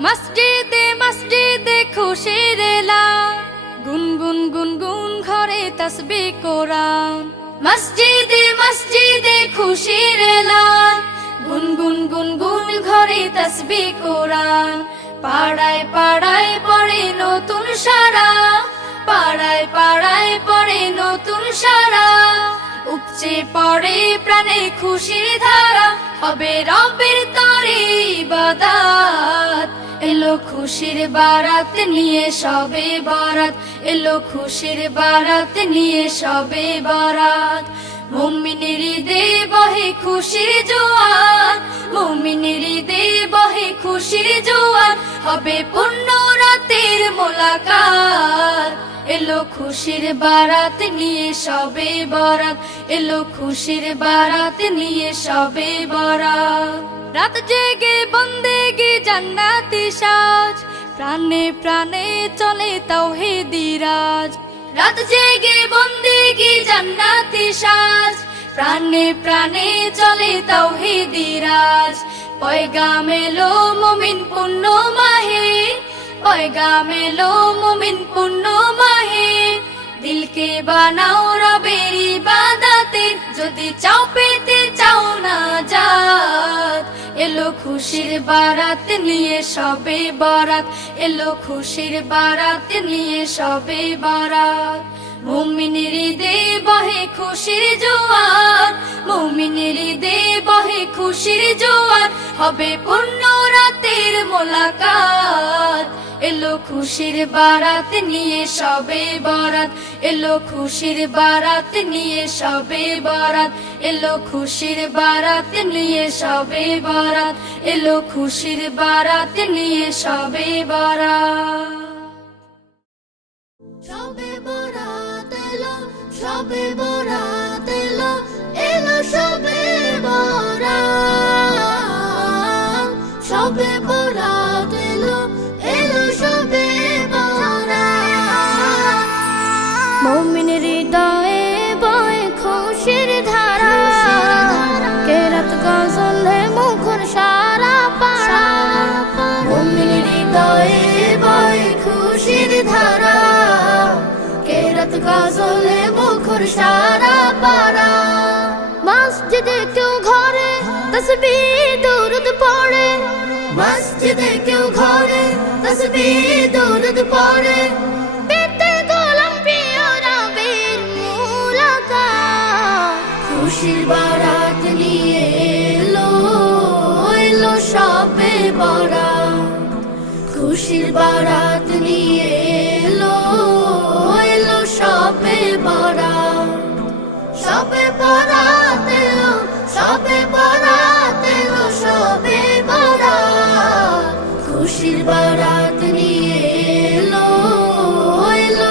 মসজিদে মসজিদে খুশির গুনগুন গুনগুন ঘরে তসবি কোরআন। মসজিদে মসজিদে খুশির গুনগুন গুনগুন ঘরে তসবি কোরআন। পাড়ায় পাড়ায় পড়ে নতুন সারা। পাড়ায় পাড়ায় পড়ে নতুন সারা। উপচে পড়ে প্রাণে খুশির ধারা। হবে রবের তরে ইবাদাত। এলো খুশির বারাত নিয়ে সবে বারাত। এলো খুশির বারাত নিয়ে সবে বারাত। মুমিনের দে বহে খুশির জোয়ার, মুমিনের দে বহে খুশির জোয়ার। হবে পূর্ণ রাতের মোলাকাত। এলো খুশির বারাত নিয়ে সবে বরাত। এলো খুশির বারাত নিয়ে সবে বরাত। রাত জেগে বন্দে গে জান্নাতি সাজ। প্রাণে প্রাণে চলে তাওহিদি দিরাজ রাত জেগে বন্দে গে জান্নাতি সাজ। প্রাণে প্রাণে চলে তাওহিদি দিরাজ পয়গাম এলো মমিন পুণ্য মাহে। পয়গাম এলো মমিন পুণ্য মাহে দিলকে বানাও রবের ইবাদাতে। যদি চাও পেতে চাও না জাত। এলো খুশির বারাত নিয়ে সবে বারাত। এলো খুশির বারাত নিয়ে সবে বারাত। মুমিনের দে বহে খুশির জোয়ার। মুমিনের দে বহে খুশির জোয়ার। হবে পূর্ণ রাতের মোলাকাত। এলো খুশির বারাত নিয়ে সবে বারাত। এলো খুশির বারাত নিয়ে সবে বারাত। এলো খুশির বারাত নিয়ে সবে বারাত। এলো খুশির বারাত নিয়ে সবে বারাত। সবে বরাত এলো, সবে মুখর সারা পাড়া। মসজিদে কেউ ঘরে তসবি দরুদ পড়ে। মসজিদে কেউ ঘরে তসবি দরুদ পড়ে। খুশির বারাত নিয়ে এলো এলো সবে বরাত। খুশির বারাত নিয়ে সবে বরাত এলো সবে বরাত এলো সবে বরাত। খুশির বারাত নিয়ে এলো এলো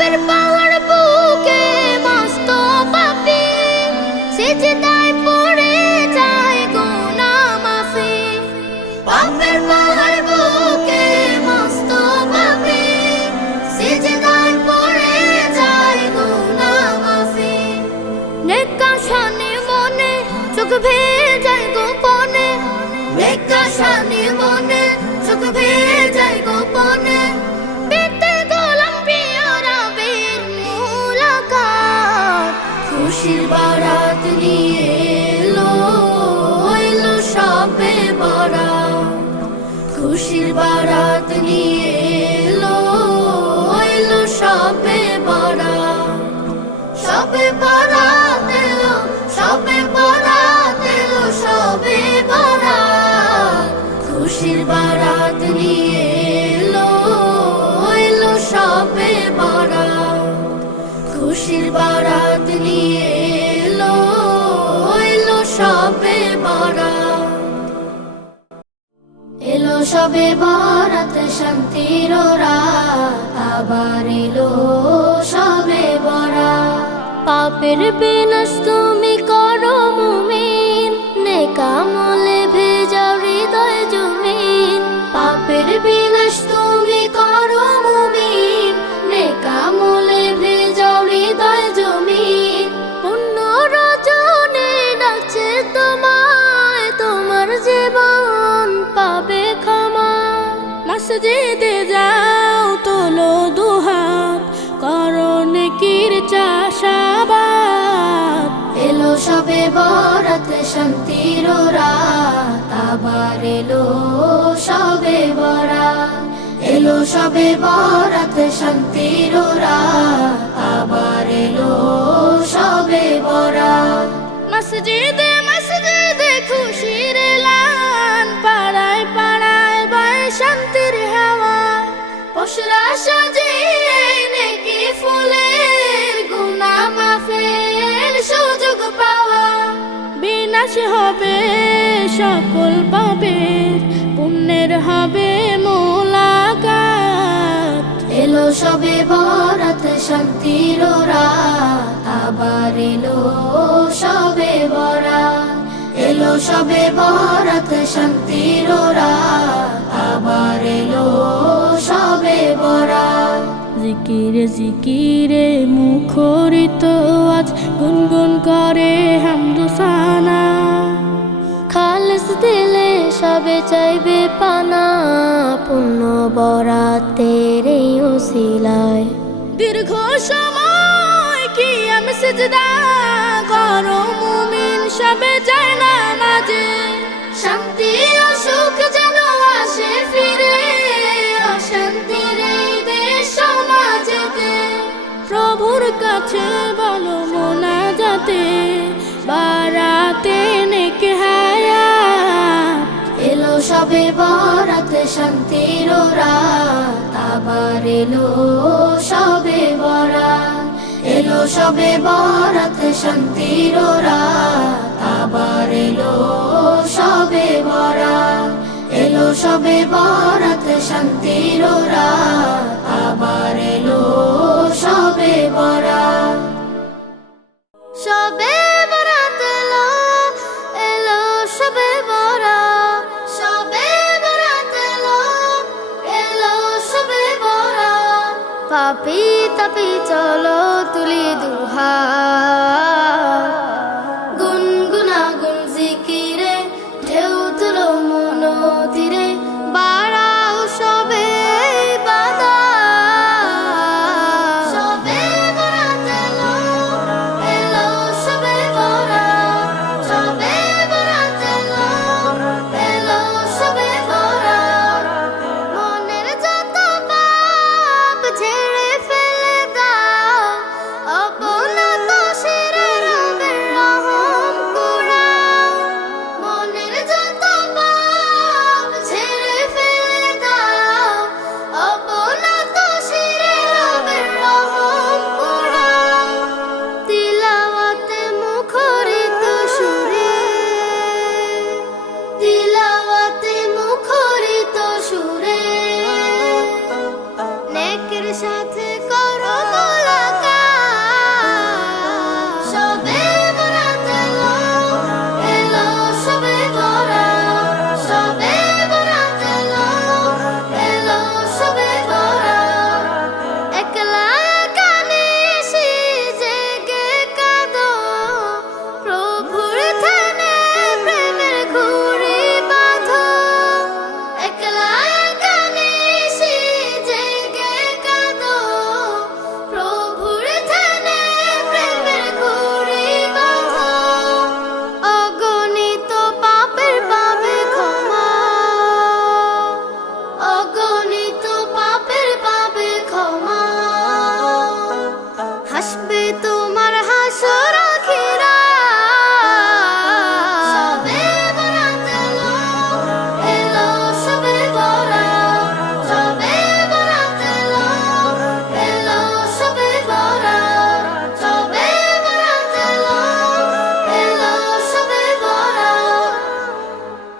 পাপের পাহাড় খুশির বারাত নিয়ে এলো এলো সবে বরাত। সবে বরাত এলো, সবে বরাত এলো, সবে বরাত। খুশির বারাত নিয়ে এলো এলো সবে বরাত। খুশির বারাত সবে বরাত শান্তির আবার এলো সবে বরা পাপের বিনাশ তুমি করো মুমিন নেকামলে মসজিদে যাও তোলো দুহাত করো নেকির চাষাবাদ। এলো সবে বরাত শান্তির রাত আবার এলো সবে বরাত। এলো সবে বরাত শান্তির রাত আবার এলো সবে বরাত। মসজিদে বিনাশ হবে সকল পাপের পুণ্যের হবে মোলাকাত। এলো সবে বরাত শান্তির রাত আবার এলো সবে বরাত। এলো সবে বরাত শান্তির রাত আবার এলো সবে বরাত। জিকিরে জিকিরে মুখরিত আজ গুনগুন করে হামদুসানা খালেস দিলে সবে চাইবে পানা পুণ্য বরাতের এই ওসিলায়। দীর্ঘ সময় কি আমি সিজদা করো মুমিন সবে সবে বরাত শান্তির রাত, আবার এলো সবে বরাত। এলো সবে বরাত শান্তির রাত, আবার এলো সবে বরাত। এলো সবে বরাত শান্তির রাত।